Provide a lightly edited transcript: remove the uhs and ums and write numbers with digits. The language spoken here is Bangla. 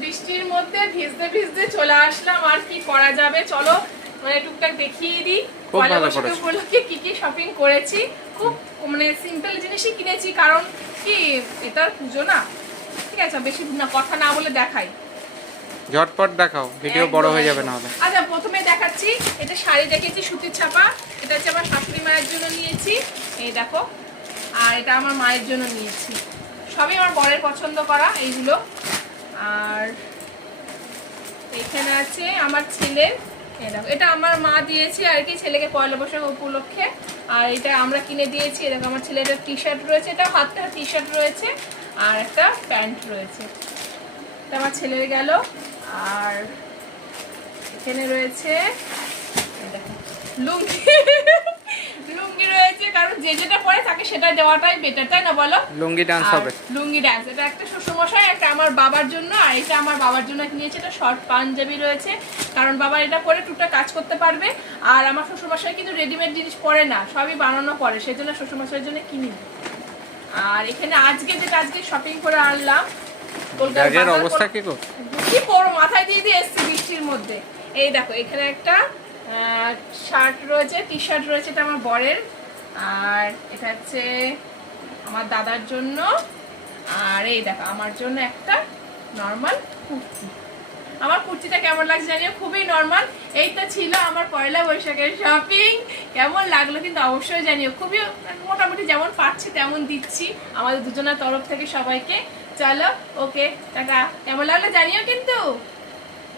বৃষ্টির মধ্যে ভিজতে ভিজতে চলে আসলাম, আর কি করা যাবে, চলো মানে টুকটাক দেখিয়ে দিই পয়লা বৈশাখ উপলক্ষে কি কি শপিং করেছি। খুব মানে সিম্পল জিনিসই কিনেছি, কারণ কি এটা পুজো না, ঠিক আছে, বেশি না কথা না বলে দেখাই, ঝটপট দেখাও, ভিডিও বড় হয়ে যাবে না হলে। আচ্ছা প্রথমে দেখাচ্ছি, এটা শাড়ি দেখেছি সুতির ছাপা, এটা হচ্ছে আমার শাশুড়ি মায়ের জন্য নিয়েছি, এই দেখো, আর এটা আমার মায়ের জন্য নিয়েছি, সবই আমার বরের পছন্দ করা এইগুলো। আর এখানে আছে আমার ছেলের, এই দেখো, এটা আমার মা দিয়েছে আর কি ছেলেকে পয়লা বৈশাখ উপলক্ষে, আর এটা আমরা কিনে দিয়েছি। দেখো আমার ছেলের একটা টি শার্ট রয়েছে, এটা হাতে টি শার্ট রয়েছে, আর একটা প্যান্ট রয়েছে, এটা আমার ছেলের গেল। আর এখানে রয়েছে লুঙ্গি লুঙ্গি রয়েছে, কারণ যে যেটা পরে তাকে সেটা দেওয়াটাই বেটার, তাই না বলো? লুঙ্গি ডান্স হবে, লুঙ্গি ডান্স, এটা একটা শ্বশুরমশাই, একটা আমার বাবার জন্য, আর এটা আমার বাবার জন্য নিয়েছে। এটা শর্ট পাঞ্জাবি রয়েছে, কারণ বাবা এটা পরে টুকটা কাজ করতে পারবে, আর আমার শ্বশুরমশাই কিন্তু রেডিমেড জিনিস পরে না, সবই বানানো পরে, সেই জন্য শ্বশুরমশাইয়ের জন্য কিনি। আর এখানে আজকে শপিং করে আনলাম, ব্যাগের অবস্থা কি গো, কি পরো, মাথায় দিয়ে দিয়ে এসছি বৃষ্টির মধ্যে। এই দেখো এখানে একটা শার্ট রয়েছে, টি শার্ট রয়েছে, এটা আমার বরের, আর এটা হচ্ছে আমার দাদার জন্য, আর এই দেখো আমার জন্য একটা নর্মাল কুর্তি। আমার কুর্তিটা কেমন লাগছে জানিও, খুবই নর্মাল। এই তো ছিল আমার পয়লা বৈশাখের শপিং, কেমন লাগলো কিন্তু অবশ্যই জানিও। খুবই মোটামুটি যেমন পাচ্ছি তেমন দিচ্ছি আমাদের দুজনের তরফ থেকে সবাইকে। চলো ওকে টাটা, কেমন লাগলো জানিও কিন্তু।